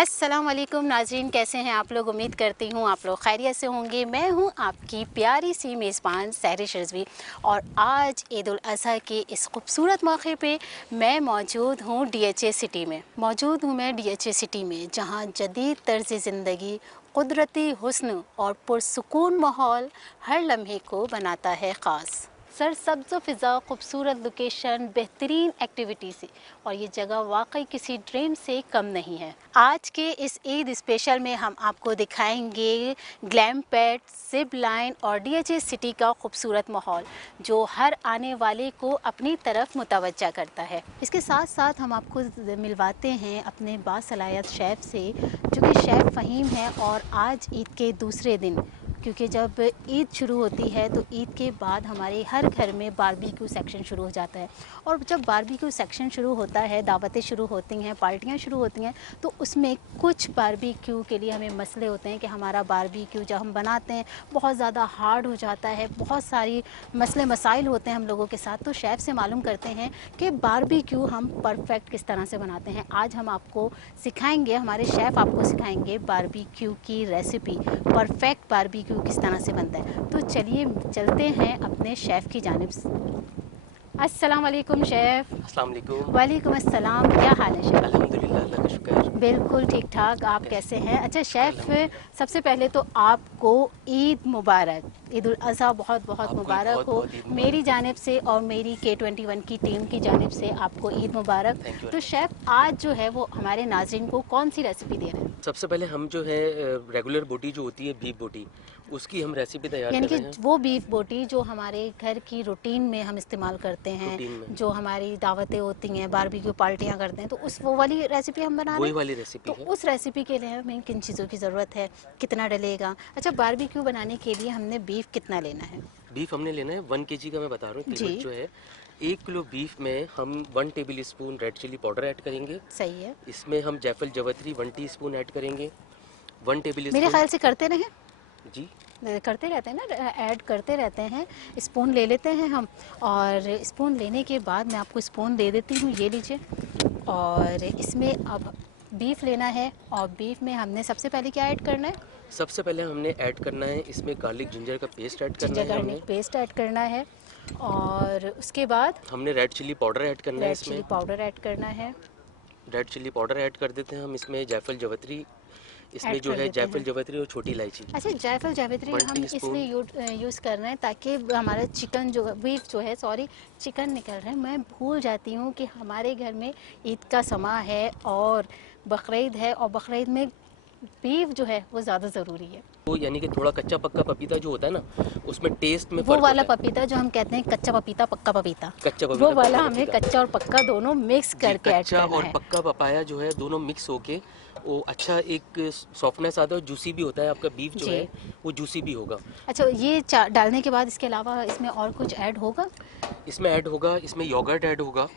अस्सलाम वालेकुम नाज़रीन, कैसे हैं आप लोग। उम्मीद करती हूँ आप लोग खैरियत से होंगे। मैं हूँ आपकी प्यारी सी मेज़बान सहरिश रिज़वी और आज ईद उल अज़हा के इस खूबसूरत मौके पे मैं मौजूद हूँ DHA सिटी में। मैं DHA सिटी में, जहाँ जदीद तर्ज़ ज़िंदगी, कुदरती हुस्न और पुरसुकून माहौल हर लम्हे को बनाता है ख़ास। सरसब्ज़ फ़िज़ा, खूबसूरत लोकेशन, बेहतरीन एक्टिविटी से, और ये जगह वाकई किसी ड्रीम से कम नहीं है। आज के इस ईद स्पेशल में हम आपको दिखाएंगे ग्लैम पैड, जिप लाइन और DHA सिटी का खूबसूरत माहौल जो हर आने वाले को अपनी तरफ मुतवज्जा करता है। इसके साथ साथ हम आपको मिलवाते हैं अपने बासलाहियत शेफ़ से, जो कि शेफ़ फ़हीम है। और आज ईद के दूसरे दिन, क्योंकि जब ईद शुरू होती है तो ईद के बाद हमारे हर घर में बारबेक्यू सेक्शन शुरू हो जाता है। और जब बारबेक्यू सेक्शन शुरू होता है, दावतें शुरू होती हैं, पार्टियां शुरू होती हैं, तो उसमें कुछ बारबेक्यू के लिए हमें मसले होते हैं कि हमारा बारबेक्यू जब हम बनाते हैं बहुत ज़्यादा हार्ड हो जाता है, बहुत सारी मसले मसाइल होते हैं हम लोगों के साथ। तो शेफ़ से मालूम करते हैं कि बारबेक्यू हम परफेक्ट किस तरह से बनाते हैं। आज हम आपको सिखाएंगे, हमारे शेफ़ आपको सिखाएंगे बारबेक्यू की रेसिपी, परफेक्ट बारबेक्यू किस तरह से बनता है। तो चलिए चलते हैं अपने शेफ़ की जानिब से। अस्सलाम वालेकुम शेफ़। अस्सलाम वालेकुम। वालेकुम अस्सलाम, क्या हाल है शेफ़? अल्हम्दुलिल्लाह, अल्लाह का शुक्र। बिल्कुल ठीक ठाक, आप कैसे हैं? अच्छा शेफ़, सबसे पहले तो आपको ईद मुबारक, ईद उल अज़हा बहुत बहुत मुबारक हो। मेरी जानिब से और मेरी K21 की टीम की जानिब से आपको ईद मुबारक। तो शेफ़, आज जो है वो हमारे नाज़रीन को कौन सी रेसिपी दे रहे हैं? सबसे पहले हम जो है रेगुलर बोटी जो होती है, बीफ बोटी, उसकी हम रेसिपी तैयार यानी कर कि रहे हैं। वो बीफ बोटी जो हमारे घर की रूटीन में हम इस्तेमाल करते हैं, जो हमारी दावतें होती हैं, बारबेक्यू पार्टियां करते हैं, तो उस वो वाली रेसिपी हम बना रहे हैं। वही वाली रेसिपी तो है। उस रेसिपी के लिए हमें किन चीज़ों की ज़रूरत है, कितना डलेगा? अच्छा, बारबेक्यू बनाने के लिए हमने बीफ कितना लेना है? बीफ हमने लेना है 1 kg का, मैं बता रहा हूँ जी, कीमत जो है। 1 किलो बीफ में हम 1 tablespoon red chilli powder add करेंगे। सही है। इसमें हम जायफल जवतरी 1 टीस्पून ऐड करेंगे। 1 टेबल मेरे स्पून। ख्याल से करते रहें, जी, करते रहते हैं ना, ऐड करते रहते हैं। स्पून ले लेते हैं हम, और स्पून लेने के बाद मैं आपको स्पून दे देती हूँ, ये लीजिए। और इसमें अब बीफ लेना है, और बीफ में हमने सबसे पहले क्या ऐड करना है? सबसे पहले हमने ऐड करना है इसमें गार्लिक जिंजर का पेस्ट ऐड करना जिंजर है। गार्लिक हमने पेस्ट ऐड करना है, और उसके बाद हमने रेड चिली पाउडर ऐड करना है रेड इसमें। चिली पाउडर ऐड करना है। रेड चिली पाउडर ऐड कर देते हैं हम इसमें। जायफल जवतरी, इसमें ऐड जो कर है देते जायफल हैं। जवतरी और छोटी इलायची अच्छा, जायफल जावित्री 1 हम टीस्पून। इसलिए यूज़ कर रहे हैं ताकि हमारा चिकन जो बीफ जो है, सॉरी, चिकन निकल रहा है, मैं भूल जाती हूँ कि हमारे घर में ईद का समा है और बकरीद है, और बकरीद में बीफ जो है वो ज़्यादा ज़रूरी है। वो यानी कि थोड़ा कच्चा पक्का पपीता जो होता है ना, उसमें टेस्ट में वो फ़र्क वाला होता है। पपीता जो हम कहते हैं कच्चा पपीता पक्का पपीता, कच्चा वो पपीता वाला पक्का हमें पपीता। कच्चा और पक्का दोनों मिक्स जी, करके ऐड कच्चा करना और है। पक्का पपाया जो है दोनों मिक्स होके वो अच्छा एक सॉफ्टनेस आता है और जूसी भी होता है। आपका बीफ जो जी। है वो जूसी भी होगा। अच्छा, ये डालने के बाद इसके अलावा इसमें और कुछ ऐड होगा? इसमें ऐड होगा, इसमें योगर्ट ऐड होगा।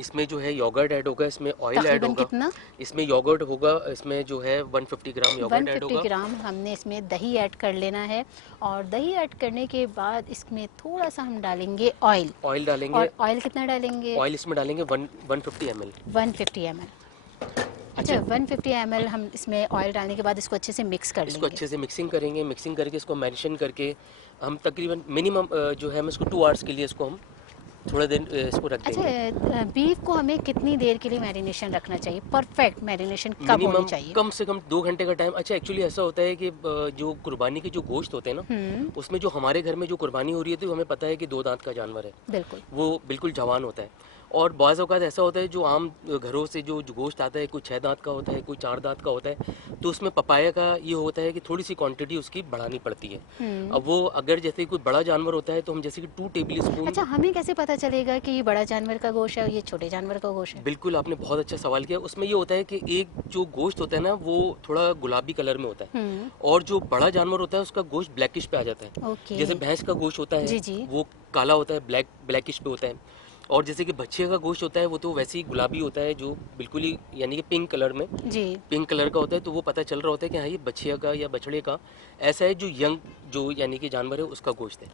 इसमें जो है योगर्ट ऐड होगा, इसमें ऑयल ऐड तकरीबन होगा। कितना? इसमें योगर्ट होगा, इसमें जो है 150 ग्राम योगर्ट ऐड 150 होगा। ग्राम हमने इसमें दही ऐड कर लेना है, और दही ऐड करने के बाद इसमें थोड़ा सा हम डालेंगे ऑयल। ऑयल डालेंगे। और ऑयल कितना डालेंगे? ऑयल इसमें डालेंगे 150 ml। 150 ml। अच्छा, 150 ml हम इसमें ऑयल डालने के बाद इसको अच्छे से मिक्स कर इसको लेंगे। अच्छे से मिक्सिंग करेंगे। मिक्सिंग करके इसको मैरिनेशन करके हम तकरीबन मिनिमम जो है हम इसको 2 आवर्स के लिए इसको हम थोड़ा देर इसको रख देंगे। अच्छा, बीफ को हमें कितनी देर के लिए मैरिनेशन रखना चाहिए? परफेक्ट मैरिनेशन कब होनी मिनिमम चाहिए? कम से कम 2 घंटे का टाइम। अच्छा, एक्चुअली ऐसा होता है कि जो कुर्बानी के जो गोश्त होते हैं ना, उसमें जो हमारे घर में जो कुर्बानी हो रही है, तो हमें पता है कि 2 दांत का जानवर है, बिल्कुल। वो बिल्कुल जवान होता है। और बाज़ औक़ात ऐसा होता है जो आम घरों से जो गोश्त आता है, कोई 6 दांत का होता है, कोई 4 दांत का होता है, तो उसमें पपाया का ये होता है कि थोड़ी सी क्वांटिटी उसकी बढ़ानी पड़ती है। अब वो अगर जैसे कोई बड़ा जानवर होता है तो हम जैसे कि 2 टेबल स्पून। अच्छा, हमें कैसे पता चलेगा कि ये बड़ा जानवर का गोश्त है और ये छोटे जानवर का गोश्त है? बिल्कुल, आपने बहुत अच्छा सवाल किया। उसमें ये होता है कि एक जो गोश्त होता है ना, वो थोड़ा गुलाबी कलर में होता है, और जो बड़ा जानवर होता है उसका गोश्त ब्लैकिश पे आ जाता है। ओके। जैसे भैंस का गोश्त होता है, जी जी। वो काला होता है, ब्लैकिश पे होता है। और जैसे कि बछिया का गोश्त होता है, वो तो वैसे ही गुलाबी होता है, जो बिल्कुल ही यानी कि पिंक कलर में, जी। पिंक कलर का होता है। तो वो पता चल रहा होता है कि हाँ, ये बछिया का या बछड़े का ऐसा है जो यंग जो यानी कि जानवर है उसका गोश्त है।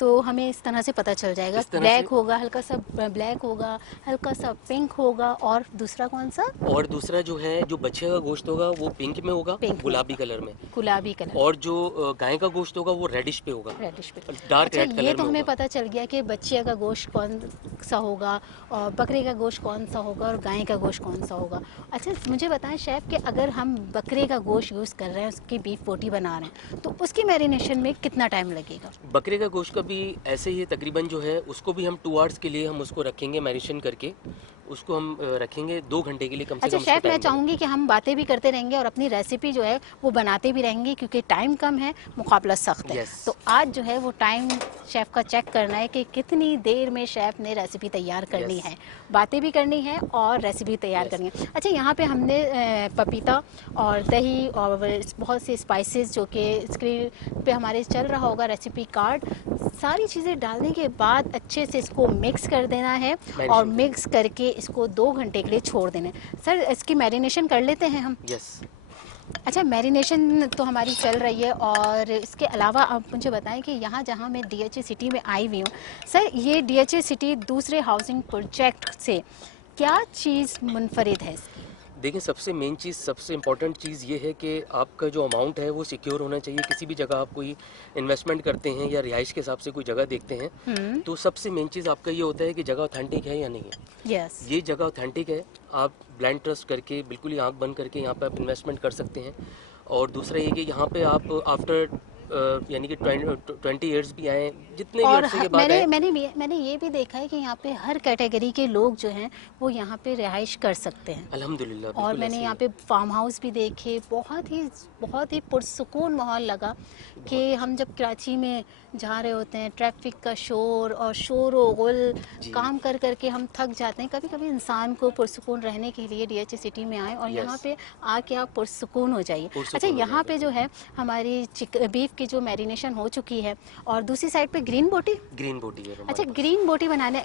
तो हमें इस तरह से पता चल जाएगा। इस तरह ब्लैक से- होगा, हल्का सा ब्लैक होगा, हल्का सा पिंक होगा, और दूसरा कौन सा? और दूसरा जो है, जो बच्चे का गोश्त होगा वो पिंक में होगा, पिंक में गुलाबी होगा। कलर में। गुलाबी कलर। और जो गाय का गोश्त होगा वो रेडिश पे होगा, रेडिश पे। डार्क अच्छा, रेड ये कलर तो में हमें होगा। पता चल गया कि बच्चे का गोश्त कौन सा होगा, और बकरे का गोश्त कौन सा होगा, और गाय का गोश्त कौन सा होगा। अच्छा, मुझे बताएं शेफ़ कि अगर हम बकरे का गोश्त यूज़ कर रहे हैं, उसकी बीफ बोटी बना रहे हैं, तो उसकी मैरिनेशन में कितना टाइम लगेगा? बकरे का गोश्त का भी ऐसे ही तकरीबन जो है, उसको भी हम 2 आवर्स के लिए हम उसको रखेंगे मैरिनेशन करके। उसको हम रखेंगे 2 घंटे के लिए कम से अच्छा कम। उसको शेफ़, मैं टाइम चाहूँगी कि हम बातें भी करते रहेंगे और अपनी रेसिपी जो है वो बनाते भी रहेंगे, क्योंकि टाइम कम है, मुकाबला सख्त है। Yes. तो आज जो है वो टाइम शेफ़ का चेक करना है कि कितनी देर में शेफ़ ने रेसिपी तैयार करनी Yes. है, बातें भी करनी है और रेसिपी तैयार Yes. करनी है। अच्छा, यहाँ पे हमने पपीता और दही और बहुत से स्पाइसेस जो कि स्क्रीन पे हमारे चल रहा होगा रेसिपी कार्ड, सारी चीज़ें डालने के बाद अच्छे से इसको मिक्स कर देना है, और Marination मिक्स करके इसको 2 घंटे के लिए छोड़ देना है। सर, इसकी मैरिनेशन कर लेते हैं हम। यस। अच्छा, मैरिनेशन तो हमारी चल रही है, और इसके अलावा आप मुझे बताएं कि यहाँ जहाँ मैं DHA सिटी में आई हुई हूँ, सर ये DHA सिटी दूसरे हाउसिंग प्रोजेक्ट से क्या चीज़ मुनफरिद है इसकी? देखिए, सबसे मेन चीज़, सबसे इम्पोर्टेंट चीज़ ये है कि आपका जो अमाउंट है वो सिक्योर होना चाहिए। किसी भी जगह आप कोई इन्वेस्टमेंट करते हैं या रिहाइश के हिसाब से कोई जगह देखते हैं, तो सबसे मेन चीज़ आपका ये होता है कि जगह ऑथेंटिक है या नहीं है। यस। ये जगह ऑथेंटिक है, आप ब्लाइंड ट्रस्ट करके बिल्कुल ही आंख बंद करके यहाँ पे आप इन्वेस्टमेंट कर सकते हैं। और दूसरा ये कि यहाँ पे आप आफ्टर यानी कि 20 ईयर्स भी आए, जितने भी और अरसे के बाद आए। मैंने ये भी देखा है कि यहाँ पे हर कैटेगरी के लोग जो हैं वो यहाँ पे रिहाइश कर सकते हैं। अल्हम्दुलिल्लाह, और बिल्कुल मैंने ऐसे यहाँ ही पे फार्म हाउस भी देखे, बहुत ही पुरसुकून माहौल लगा कि हम जब कराची में जा रहे होते हैं, ट्रैफिक का शोर और शोर व गुल, जी। काम कर करके हम थक जाते हैं। कभी कभी इंसान को पुरसुकून रहने के लिए DHA सिटी में आए, और Yes. यहाँ पे आके आप पुरसुकून हो जाइए। पुरसुकून अच्छा, हो यहाँ पे जाएगा। जो है हमारी बीफ की जो मैरिनेशन हो चुकी है, और दूसरी साइड पे ग्रीन बोटी। ग्रीन बोटी है हमारे अच्छा, पास। ग्रीन बोटी बनाने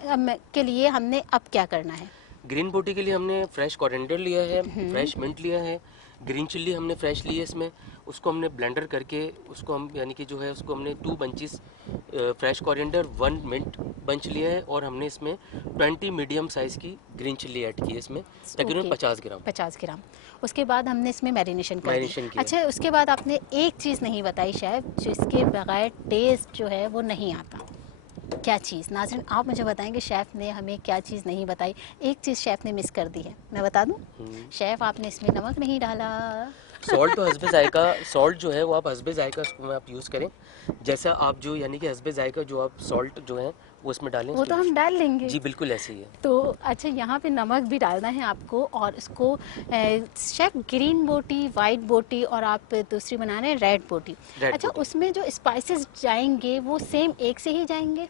के लिए हमने अब क्या करना है? ग्रीन बोटी के लिए हमने फ्रेश कोरिएंडर लिया है, फ्रेश मिंट लिया है, ग्रीन चिल्ली हमने फ्रेश ली है इसमें। उसको हमने ब्लेंडर करके उसको हम यानी कि जो है उसको हमने 2 bunches fresh coriander, 1 mint bunch लिया है, और हमने इसमें 20 मीडियम साइज़ की ग्रीन चिल्ली ऐड की है इसमें, तकरीबन ओके। 50 ग्राम। 50 ग्राम। उसके बाद हमने इसमें मैरिनेशन कर मैरिनेशन दी। किया। अच्छा, उसके बाद आपने एक चीज़ नहीं बताई शेफ़, जिसके बगैर टेस्ट जो है वो नहीं आता। क्या चीज़? नाज़रीन, आप मुझे बताएंगे शेफ़ ने हमें क्या चीज़ नहीं बताई। एक चीज़ शेफ़ ने मिस कर दी है, मैं बता दूं? शेफ़, आपने इसमें नमक नहीं डाला। सॉल्ट तो हस्बे जायका, सॉल्ट जो है वो आप हस्बे जायका उसको आप यूज़ करें, जैसा आप जो यानी कि हस्बे जायका जो आप सॉल्ट जो है वो इसमें डालें। वो तो हम डाल लेंगे। जी बिल्कुल ऐसे ही है। तो अच्छा, यहाँ पे नमक भी डालना है आपको, और इसको शेफ़ ग्रीन बोटी, वाइट बोटी, और आप दूसरी बना रहे हैं रेड बोटी। रेड अच्छा, बोटी। उसमें जो स्पाइसेस जाएंगे वो सेम एक से ही जाएंगे?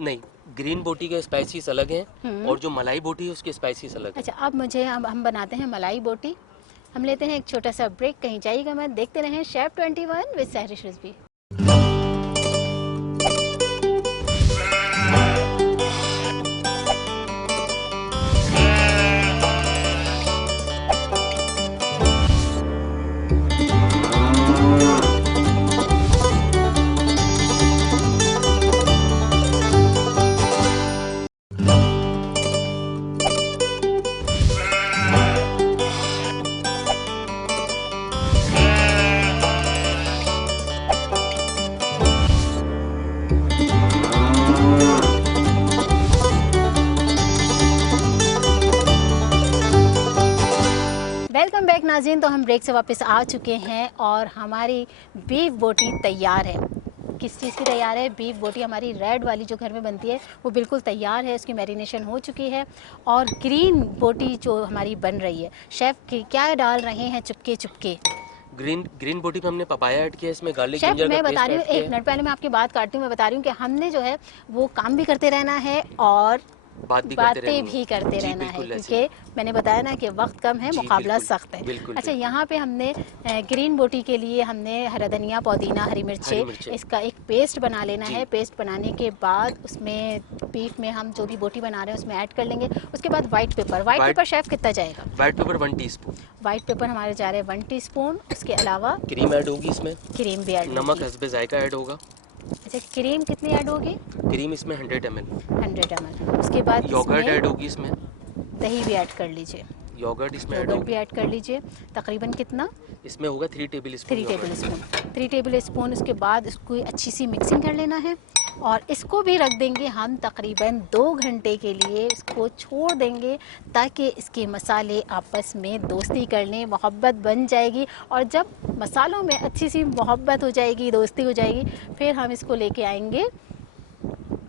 नहीं, ग्रीन बोटी के स्पाइसीज अलग हैं, और जो मलाई बोटी है उसके स्पाइसीज अलग हैं। अच्छा, अब मुझे हम बनाते हैं मलाई बोटी। हम लेते हैं एक छोटा सा ब्रेक, कहीं जाइएगा मत, देखते रहें chef 21 with Sehrish Rizvi. Welcome back नाज़रीन। तो हम ब्रेक से वापस आ चुके हैं, और हमारी बीफ बोटी तैयार है। किस चीज़ की तैयार है? बीफ बोटी हमारी रेड वाली जो घर में बनती है वो बिल्कुल तैयार है, उसकी मैरिनेशन हो चुकी है। और ग्रीन बोटी जो हमारी बन रही है, शेफ़ क्या डाल रहे हैं चुपके चुपके? ग्रीन बोटी पे हमने पपाया ऐड किया, इसमें गार्लिक शेफ, जिंजर मैं का बता पेस्ट रही ऐड हूँ, किया एक है। मिनट पहले मैं आपकी बात काटती हूँ। मैं बता रही हूँ कि हमने जो है वो काम भी करते रहना है और बातें भी करते रहना है, क्योंकि मैंने बताया ना कि वक्त कम है, जी, मुकाबला बिल्कुल, सख्त है। बिल्कुल, अच्छा, बिल्कुल। यहाँ पे हमने ग्रीन बोटी के लिए हमने हरा धनिया, पुदीना, हरी मिर्चें, मिर्चें। इसका एक पेस्ट बना लेना जी। है। पेस्ट बनाने के बाद उसमें बीफ में हम जो भी बोटी बना रहे हैं उसमें ऐड कर लेंगे। उसके बाद वाइट पेपर शेफ कितना जाएगा? White paper 1 teaspoon. White paper हमारे जा रहे हैं 1 टीस्पून। उसके अलावा क्रीम ऐड होगी इसमें, क्रीम भी ऐड नमक होगी। हस्बे जायका ऐड होगा। अच्छा, क्रीम कितनी ऐड होगी? क्रीम इसमें 100 ml। 100 ml। उसके बाद योगर्ट इसमें ऐड होगी इसमें। दही भी ऐड कर लीजिए। योगर्ट इसमें ऐड योगर्ट भी होगी। ऐड कर लीजिए। तकरीबन कितना? इसमें होगा 3 tablespoon 3 table yoghurt. Spoon. 3 tablespoon. उसके बाद इसको अच्छी सी मिक्सिंग कर लेना है और इसको भी रख देंगे हम तकरीबन 2 घंटे के लिए। इसको छोड़ देंगे ताकि इसके मसाले आपस में दोस्ती कर लें, मोहब्बत बन जाएगी। और जब मसालों में अच्छी सी मोहब्बत हो जाएगी, दोस्ती हो जाएगी, फिर हम इसको लेके आएंगे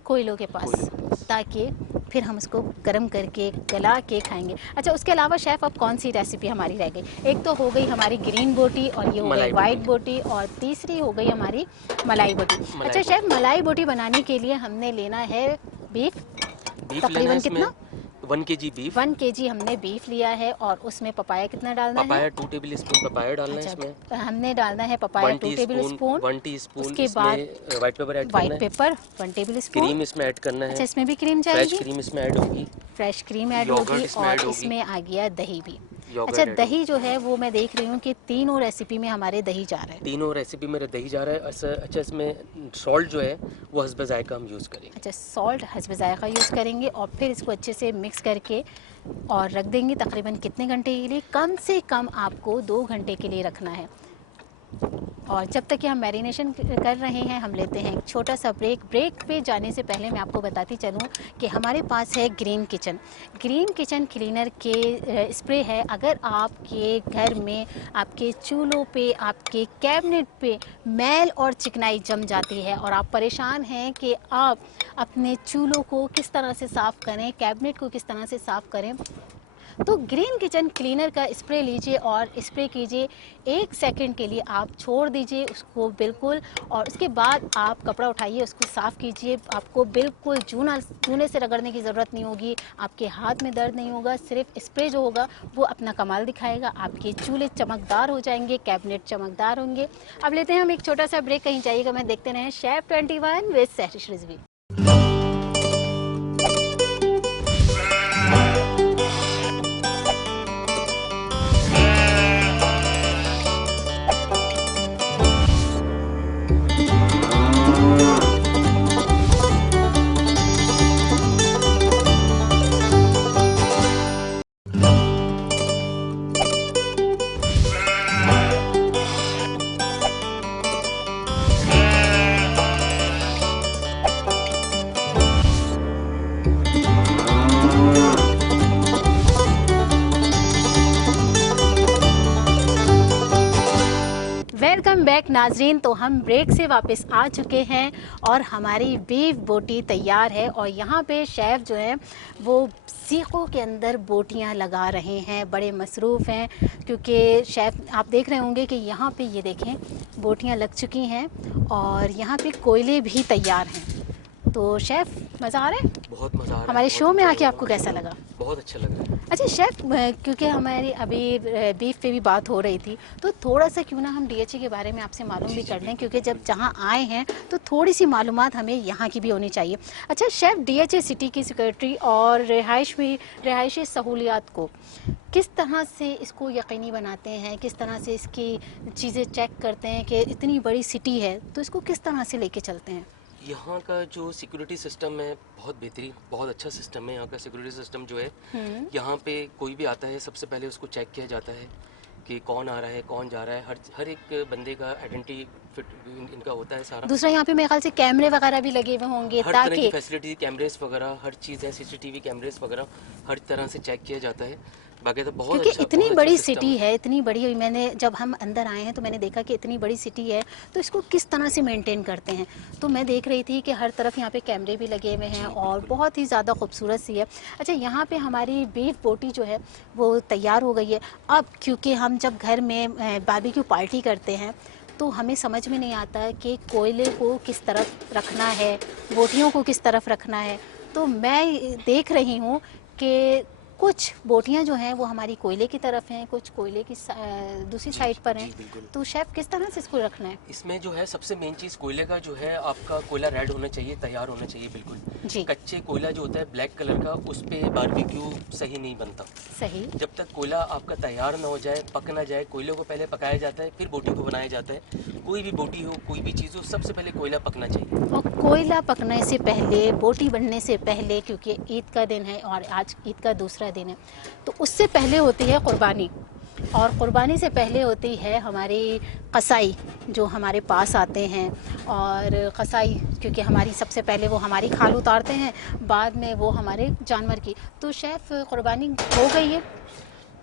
कोयलों के पास ताकि फिर हम उसको गर्म करके गला के खाएंगे। अच्छा, उसके अलावा शेफ़ अब कौन सी रेसिपी हमारी रह गई? एक तो हो गई हमारी ग्रीन बोटी और ये हो गई वाइट बोटी, और तीसरी हो गई हमारी मलाई बोटी। अच्छा शेफ़, मलाई बोटी बनाने के लिए हमने लेना है बीफ। तकरीबन कितना? 1 kg बीफ। 1 kg हमने बीफ लिया है। और उसमें पपाया कितना डालना है? पपाया 2 टेबल स्पून पपाया डालना है अच्छा, इसमें। हमने डालना है पपाया 2 टेबल स्पून। 1 टीस्पून उसके बाद व्हाइट पेपर ऐड करना है। White paper 1 table spoon. Cream इसमें ऐड करना है। अच्छा, इसमें भी क्रीम फ्रेश जाएगी? क्रीम इसमें ऐड होगी। फ्रेश क्रीम ऐड योगर्ट होगी इसमें और ऐड होगी। इसमें आ गया दही भी। योगर्ट अच्छा, ऐड दही जो है वो मैं देख रही हूँ कि तीनों रेसिपी में हमारे दही जा रहा है। तीनों रेसिपी में दही जा रहा है। अच्छा, इसमें सॉल्ट जो है वो हस्ब जायका हम यूज़ करेंगे। अच्छा, सॉल्ट हस्ब जायका यूज़ करेंगे और फिर इसको अच्छे से मिक्स करके और रख देंगे तकरीबन कितने घंटे के लिए? कम से कम आपको 2 घंटे के लिए रखना है। और जब तक कि हम मैरिनेशन कर रहे हैं, हम लेते हैं एक छोटा सा ब्रेक। ब्रेक पे जाने से पहले मैं आपको बताती चलूँ कि हमारे पास है green kitchen. Green kitchen cleaner के स्प्रे है। अगर आपके घर में, आपके चूल्हों पे, आपके कैबिनेट पे मैल और चिकनाई जम जाती है और आप परेशान हैं कि आप अपने चूल्हों को किस तरह से साफ़ करें, कैबिनेट को किस तरह से साफ़ करें, तो ग्रीन किचन क्लीनर का स्प्रे लीजिए और स्प्रे कीजिए। 1 सेकंड के लिए आप छोड़ दीजिए उसको बिल्कुल, और उसके बाद आप कपड़ा उठाइए, उसको साफ़ कीजिए। आपको बिल्कुल चूने से रगड़ने की ज़रूरत नहीं होगी, आपके हाथ में दर्द नहीं होगा। सिर्फ स्प्रे जो होगा वो अपना कमाल दिखाएगा। आपके चूल्हे चमकदार हो जाएंगे, कैबिनेट चमकदार होंगे। अब लेते हैं हम एक छोटा सा ब्रेक। कहीं जाइएगा मैं, देखते रहें chef 21 with Sehrish Rizvi. Welcome back नाजरीन। तो हम ब्रेक से वापस आ चुके हैं और हमारी बीफ बोटी तैयार है। और यहाँ पे शेफ़ जो है वो सीखों के अंदर बोटियाँ लगा रहे हैं, बड़े मसरूफ़ हैं। क्योंकि शेफ़ आप देख रहे होंगे कि यहाँ पे ये देखें बोटियाँ लग चुकी हैं और यहाँ पे कोयले भी तैयार हैं। तो शेफ़, मज़ा आ रहा है? बहुत मज़ा आ रहा है। हमारे शो में आके आपको कैसा लगा? बहुत अच्छा लग रहा है। अच्छा शेफ़, क्योंकि हमारी अभी बीफ पे भी बात हो रही थी, तो थोड़ा सा क्यों ना हम डीएचए के बारे में आपसे मालूम भी कर लें, क्योंकि जब जहाँ आए हैं तो थोड़ी सी मालूमात हमें यहाँ की भी होनी चाहिए। अच्छा शेफ़, डीएचए सिटी की सिक्योरिटी और रिहायशी सहूलियात को किस तरह से इसको यकीनी बनाते हैं, किस तरह से इसकी चीज़ें चेक करते हैं कि इतनी बड़ी सिटी है तो इसको किस तरह से लेके चलते हैं? यहाँ का जो सिक्योरिटी सिस्टम है बहुत बेहतरीन, बहुत अच्छा सिस्टम है। यहाँ का सिक्योरिटी सिस्टम जो है, यहाँ पे कोई भी आता है सबसे पहले उसको चेक किया जाता है कि कौन आ रहा है, कौन जा रहा है। हर एक बंदे का आइडेंटिटी फिट इनका होता है सारा। दूसरा यहाँ पे मेरे ख्याल से कैमरे वगैरह भी लगे हुए होंगे, हर तरह की ताकि फैसिलिटी, कैमरेस वगैरह हर चीज़ है, सीसीटीवी कैमरेस वगैरह हर तरह से चेक किया जाता है। बाकी तो बहुत क्योंकि अच्छा, इतनी बहुत बड़ी अच्छा सिस्टम सिटी है, इतनी बड़ी, मैंने जब हम अंदर आए हैं तो मैंने देखा कि इतनी बड़ी सिटी है तो इसको किस तरह से मेंटेन करते हैं। तो मैं देख रही थी कि हर तरफ यहाँ पे कैमरे भी लगे हुए हैं और बहुत ही ज़्यादा खूबसूरत सी है। अच्छा, यहाँ पे हमारी बीफ बोटी जो है वो तैयार हो गई है। अब क्योंकि हम जब घर में बारबेक्यू पार्टी करते हैं तो हमें समझ में नहीं आता कि कोयले को किस तरफ रखना है, बोटियों को किस तरफ रखना है। तो मैं देख रही हूँ कि कुछ बोटियां जो हैं वो हमारी कोयले की तरफ हैं, कुछ कोयले की दूसरी साइड पर हैं। बिल्कुल। तो शेफ़ किस तरह से इसको रखना है? इसमें जो है सबसे मेन चीज़ कोयले का जो है, आपका कोयला रेड होना चाहिए, तैयार होना चाहिए बिल्कुल। जी। कच्चे कोयला जो होता है ब्लैक कलर का, उस पे बारबेक्यू सही नहीं बनता। सही। जब तक कोयला आपका तैयार ना हो जाए, पक ना जाए, कोयले को पहले पकाया जाता है, फिर बोटी को बनाया जाता है। कोई भी बोटी हो, कोई भी चीज़ हो, सबसे पहले कोयला पकना चाहिए। और कोयला पकने से पहले, बोटी बनने से पहले, क्योंकि ईद का दिन है और आज ईद का दूसरा दिन है, तो उससे पहले होती है कुर्बानी, और कुर्बानी से पहले होती है हमारी कसाई जो हमारे पास आते हैं। और कसाई क्योंकि हमारी सबसे पहले वो हमारी खाल उतारते हैं, बाद में वो हमारे जानवर की। तो शेफ़ कुर्बानी हो गई है?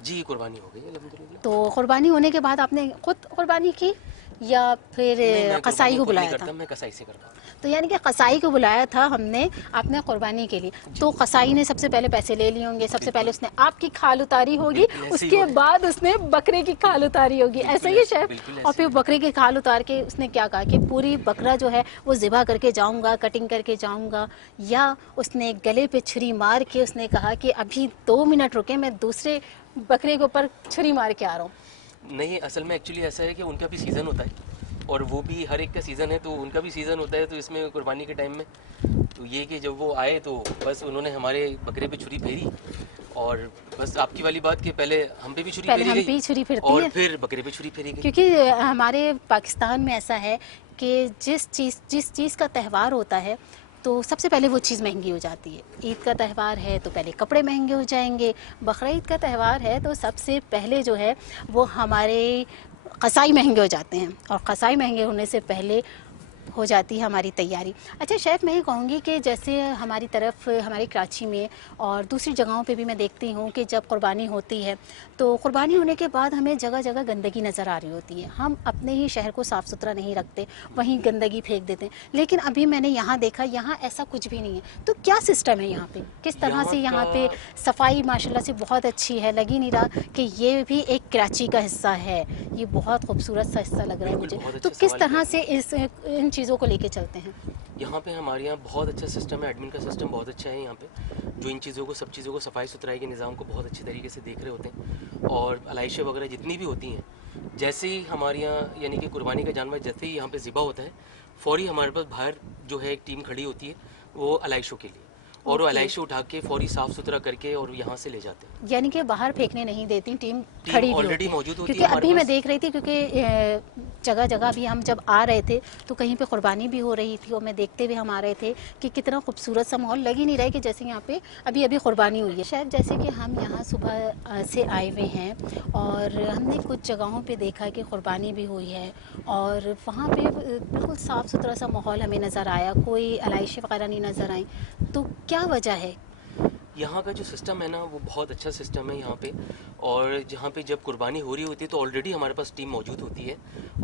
जी, कुर्बानी हो गई है अल्हम्दुलिल्लाह। तो कुर्बानी होने के बाद आपने खुद कुर्बानी की या फिर नहीं, मैं कसाई को खुद नहीं बुलाया करता, था? मैं कसाई से करता हूँ। तो यानी कि कसाई को बुलाया था हमने आपने कुर्बानी के लिए। तो कसाई ने सबसे पहले पैसे ले लिए होंगे, सबसे पहले उसने आपकी खाल उतारी होगी, बिल्कुल ऐसे ही उसके होगा। बाद उसने बकरे की खाल उतारी होगी, ऐसा ही है शेफ़? बिल्कुल और ऐसे फिर ही। बकरे की खाल उतार के उसने क्या कहा कि पूरी बकरा जो है वो ज़िबा करके जाऊंगा, कटिंग करके जाऊंगा, या उसने गले पे छुरी मार के उसने कहा कि अभी 2 मिनट रुके, मैं दूसरे बकरे के ऊपर छुरी मार के आ रहा हूँ? नहीं, असल में एक्चुअली ऐसा है कि उनका भी सीज़न होता है, और वो भी हर एक का सीज़न है, तो उनका भी सीज़न होता है। तो इसमें कुर्बानी के टाइम में तो ये कि जब वो आए तो बस उन्होंने हमारे बकरे पे छुरी फेरी, और बस आपकी वाली बात कि पहले हम पे भी छुरी पहले फेरी हम गई, भी छुरी फिरती और है, फिर बकरे पे छुरी फेरी गई। क्योंकि हमारे पाकिस्तान में ऐसा है कि जिस चीज़ का त्यौहार होता है तो सबसे पहले वो चीज़ महंगी हो जाती है। ईद का त्यौहार है तो पहले कपड़े महंगे हो जाएंगे, बकरा ईद का त्यौहार है तो सबसे पहले जो है वो हमारे कसाई महंगे हो जाते हैं, और कसाई महंगे होने से पहले हो जाती है हमारी तैयारी। अच्छा शेफ़, मैं ये कहूँगी कि जैसे हमारी तरफ, हमारे कराची में और दूसरी जगहों पे भी मैं देखती हूँ कि जब कुर्बानी होती है तो कुर्बानी होने के बाद हमें जगह जगह गंदगी नज़र आ रही होती है। हम अपने ही शहर को साफ़ सुथरा नहीं रखते, वहीं गंदगी फेंक देते हैं। लेकिन अभी मैंने यहाँ देखा, यहाँ ऐसा कुछ भी नहीं है। तो क्या सिस्टम है यहाँ पे, किस तरह से यहाँ पे सफाई माशाल्लाह से बहुत अच्छी है? लग ही नहीं रहा कि ये भी एक कराची का हिस्सा है। ये बहुत खूबसूरत सा हिस्सा लग रहा है मुझे। तो किस तरह से इन चीज़ों को लेके चलते हैं? यहाँ पे हमारे यहाँ बहुत अच्छा सिस्टम है, एडमिन का सिस्टम बहुत अच्छा है यहाँ पे, जो इन चीज़ों को, सब चीज़ों को, सफाई सुथराई के निज़ाम को बहुत अच्छे तरीके से देख रहे होते हैं। और अलाइशें वगैरह जितनी भी होती हैं, जैसे ही हमारे यहाँ यानी कि कुर्बानी का जानवर जैसे ही यहाँ पे ज़िबा होता है, फ़ौरी हमारे पास बाहर जो है एक टीम खड़ी होती है वो अलाइशों के लिए, और वो अलाइशें उठा के फ़ौरी साफ़ सुथरा करके और यहाँ से ले जाते हैं। यानी कि बाहर फेंकने नहीं देती, टीम खड़ी भी ऑलरेडी होती है। मौजूद होती क्योंकि है हमारे अभी मैं पास। देख रही थी, क्योंकि जगह जगह भी हम जब आ रहे थे तो कहीं पे कुर्बानी भी हो रही थी, और मैं देखते हुए हम आ रहे थे कि कितना खूबसूरत सा माहौल, लग ही नहीं रहा है कि जैसे यहाँ पे अभी अभी कुर्बानी हुई है। शायद जैसे कि हम यहाँ सुबह से आए हुए हैं और हमने कुछ जगहों पे देखा कि कुर्बानी भी हुई है, और वहाँ पे बिल्कुल साफ़ सुथरा सा माहौल हमें नज़र आया, कोई अलाइशें वगैरह नहीं नज़र आई। तो क्या वजह है? यहाँ का जो सिस्टम है ना, वो बहुत अच्छा सिस्टम है यहाँ पे। और जहाँ पे जब कुर्बानी हो रही होती है तो ऑलरेडी हमारे पास टीम मौजूद होती है,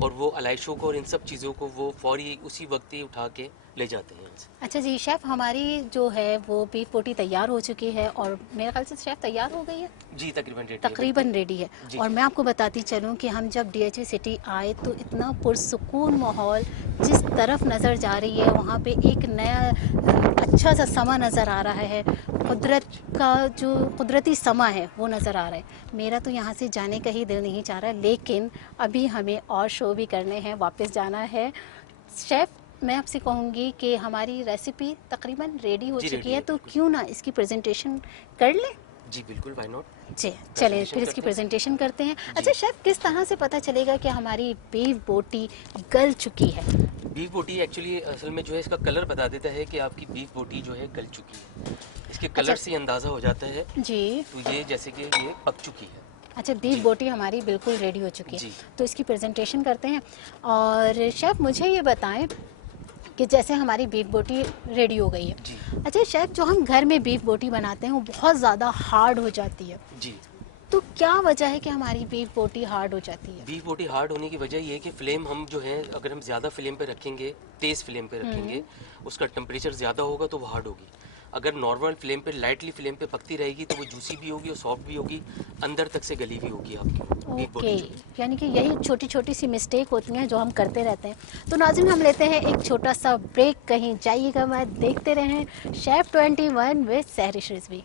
और वो अलाइशों को और इन सब चीज़ों को वो फौरी उसी वक्त ही उठा के ले जाते हैं यहाँ से। अच्छा जी शेफ़, हमारी जो है वो बीफ बोटी तैयार हो चुकी है, और मेरे ख्याल से शेफ़ तैयार हो गई है, जी तकरीबन रेडी है। तकरीबन रेडी है। जी, और जी। मैं आपको बताती चलूँ कि हम जब DHA सिटी आए तो इतना पुरसुकून माहौल, जिस तरफ नज़र जा रही है वहाँ पे एक नया अच्छा सा समा नज़र आ रहा है, कुदरत का जो कुदरती समा है वो नज़र आ रहा है। मेरा तो यहाँ से जाने का ही दिल नहीं चाह रहा, लेकिन अभी हमें और शो भी करने हैं, वापस जाना है। शेफ़, मैं आपसे कहूँगी कि हमारी रेसिपी तकरीबन रेडी हो जी, चुकी रेडी है, है, तो बिल्कुल। क्यों ना इसकी प्रेजेंटेशन कर लें? जी बिल्कुल, व्हाई नॉट। जी चलें, प्रेजेंटेशन फिर इसकी करते हैं। प्रेजेंटेशन करते हैं। जी। अच्छा शेफ़, किस तरह से पता चलेगा कि हमारी बीफ बोटी गल चुकी है? बीफ बोटी एक्चुअली असल में जो है इसका कलर बता देता है कि आपकी बीफ बोटी जो है गल चुकी है। इसके कलर से ही अंदाज़ा हो जाता है। जी। तो ये जैसे कि ये पक चुकी है। अच्छा, बीफ बोटी हमारी बिल्कुल रेडी हो चुकी है, जी। तो इसकी प्रेजेंटेशन करते हैं। और शेफ़ मुझे ये बताएं कि जैसे हमारी बीफ बोटी रेडी हो गई है। जी। अच्छा शेफ़, जो हम घर में बीफ बोटी बनाते हैं वो बहुत ज़्यादा हार्ड हो जाती है, जी। तो क्या वजह है कि हमारी बीफ बोटी हार्ड हो जाती है? बीफ बोटी हार्ड होने की वजह ये है कि फ्लेम हम जो है, अगर हम ज़्यादा फ्लेम पे रखेंगे, तेज़ फ्लेम पे रखेंगे, उसका टेम्परेचर ज़्यादा होगा तो वो हार्ड होगी। अगर नॉर्मल फ्लेम पे, लाइटली फ्लेम पे पकती रहेगी तो वो जूसी भी होगी और सॉफ्ट भी होगी, अंदर तक से गली भी होगी आपकी बीफ ओके, बोटी जो। यानी कि यही छोटी छोटी सी मिस्टेक होती हैं जो हम करते रहते हैं। तो नाज़रीन, हम लेते हैं एक छोटा सा ब्रेक, कहीं जाइएगा मत, देखते रहें chef 21 with Sehrish Rizvi.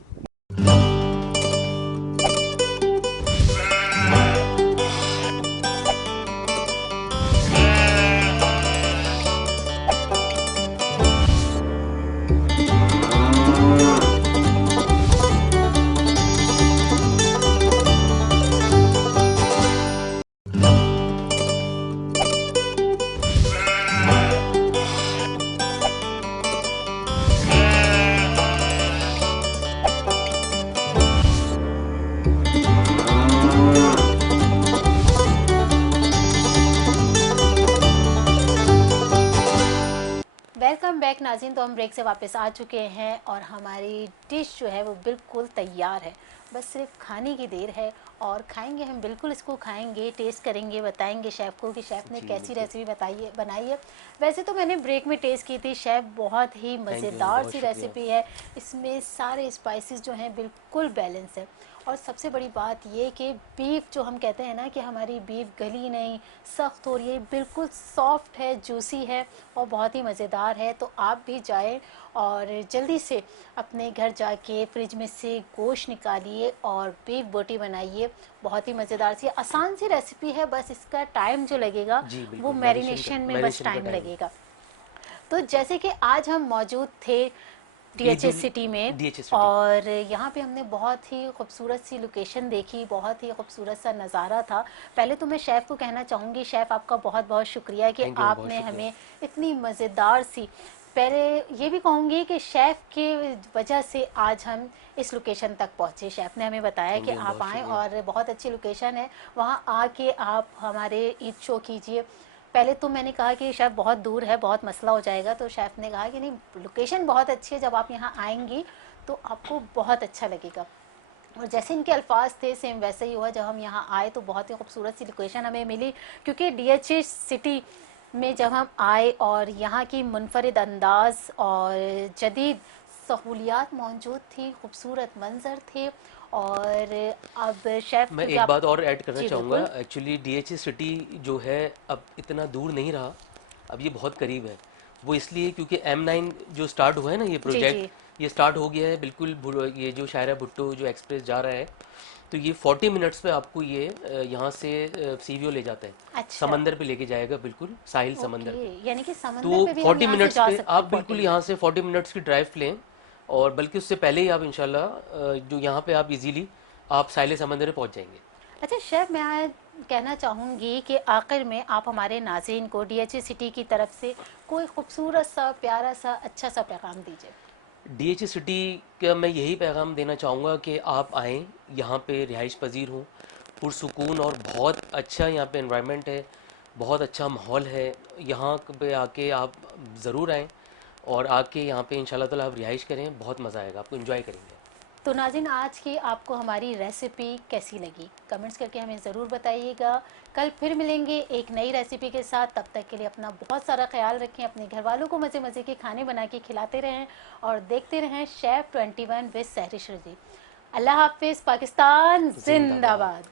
Break से वापस आ चुके हैं और हमारी डिश जो है वो बिल्कुल तैयार है, बस सिर्फ खाने की देर है। और खाएंगे हम, बिल्कुल इसको खाएंगे, टेस्ट करेंगे, बताएंगे शेफ़ को कि शेफ़ ने जी कैसी बिल्कुल। रेसिपी बनाई है। वैसे तो मैंने ब्रेक में टेस्ट की थी शेफ़, बहुत ही थैंक यू, मज़ेदार बहुत सी शुक्रिया। रेसिपी है। इसमें सारे स्पाइसेस जो हैं बिल्कुल बैलेंस है। और सबसे बड़ी बात ये कि बीफ जो हम कहते हैं ना कि हमारी बीफ गली नहीं, सख्त हो रही है, बिल्कुल सॉफ्ट है, जूसी है और बहुत ही मज़ेदार है। तो आप भी जाएं और जल्दी से अपने घर जाके फ्रिज में से गोश्त निकालिए और बीफ बोटी बनाइए। बहुत ही मज़ेदार सी आसान सी रेसिपी है, बस इसका टाइम जो लगेगा जी वो बिल्कुल, मैरिनेशन में बस मैरिनेशन का टाइम टाइम। लगेगा। तो जैसे कि आज हम मौजूद थे ईद डीएचएस उल सिटी में डीएचएस सिटी। और यहाँ पे हमने बहुत ही खूबसूरत सी लोकेशन देखी, बहुत ही खूबसूरत सा नज़ारा था। पहले तो मैं शेफ़ को कहना चाहूँगी, शेफ़ आपका बहुत बहुत शुक्रिया कि थैंक यू, बहुत आपने शुक्रिया। हमें इतनी मज़ेदार सी, पहले ये भी कहूँगी कि शेफ़ के वजह से आज हम इस लोकेशन तक पहुँचे। शेफ़ ने हमें बताया थैंक कि यू, आप बहुत आएँ शुक्रिया। और बहुत अच्छी लोकेशन है, वहाँ आके आप हमारे ईद शो कीजिए। पहले तो मैंने कहा कि शेफ़ बहुत दूर है, बहुत मसला हो जाएगा, तो शेफ़ ने कहा कि नहीं, लोकेशन बहुत अच्छी है, जब आप यहाँ आएंगी तो आपको बहुत अच्छा लगेगा। और जैसे इनके अल्फाज थे सेम वैसे ही हुआ। जब हम यहाँ आए तो बहुत ही खूबसूरत सी लोकेशन हमें मिली, क्योंकि डीएचएस सिटी में जब हम आए और यहाँ की मुनफरिद अंदाज और जदीद सहूलियात मौजूद थी, खूबसूरत मंजर थे। और अब शेफ़ मैं क्योंकि एक आप, बात और ऐड करना जी चाहूँगा। बिल्कुल, एक्चुअली डीएचए सिटी जो है अब इतना दूर नहीं रहा, अब ये बहुत करीब है। वो इसलिए क्योंकि M9 जो स्टार्ट हुआ है ना, ये जी प्रोजेक्ट, जी, ये स्टार्ट हो गया है बिल्कुल। ये जो शायरा भुट्टो जो एक्सप्रेस जा रहा है, तो ये 40 मिनट्स पे आपको ये यहाँ से सीवीओ ले जाता है, अच्छा, समंदर पे लेके जाएगा, बिल्कुल साहिल समंदर ओके, पे। यानी कि समंदर तो पे भी हम 40 यहाँ से मिनट्स जा पे सकते आप हैं 40 बिल्कुल यहाँ मिनट्स से 40 मिनट्स की ड्राइव लें, और बल्कि उससे पहले ही आप इंशाल्लाह जो यहाँ पे आप इजीली आप साहिल समंदर पे पहुँच जाएंगे। अच्छा शेफ़, मैं आज कहना चाहूँगी कि आखिर में आप हमारे नाज़रीन को डीएचए सिटी की तरफ से कोई खूबसूरत सा, प्यारा सा, अच्छा सा पैगाम दीजिए। डीएच सिटी का मैं यही पैगाम देना चाहूँगा कि आप आएँ, यहाँ पे रिहाइश पजीर हों, पुरसुकून और बहुत अच्छा यहाँ पे एनवायरनमेंट है, बहुत अच्छा माहौल है। यहाँ पे आके आप ज़रूर आएँ और आके यहाँ पे इंशाल्लाह ताला आप रिहाइश करें, बहुत मज़ा आएगा, आपको एंजॉय करेंगे। तो नाज़रीन, आज की आपको हमारी रेसिपी कैसी लगी कमेंट्स करके हमें ज़रूर बताइएगा। कल फिर मिलेंगे एक नई रेसिपी के साथ। तब तक के लिए अपना बहुत सारा ख्याल रखें, अपने घर वालों को मज़े मज़े के खाने बना के खिलाते रहें और देखते रहें शेफ़ 21 विद सहरिश रज़ी। अल्लाह हाफिज़, पाकिस्तान जिंदाबाद। जिंदाबाद।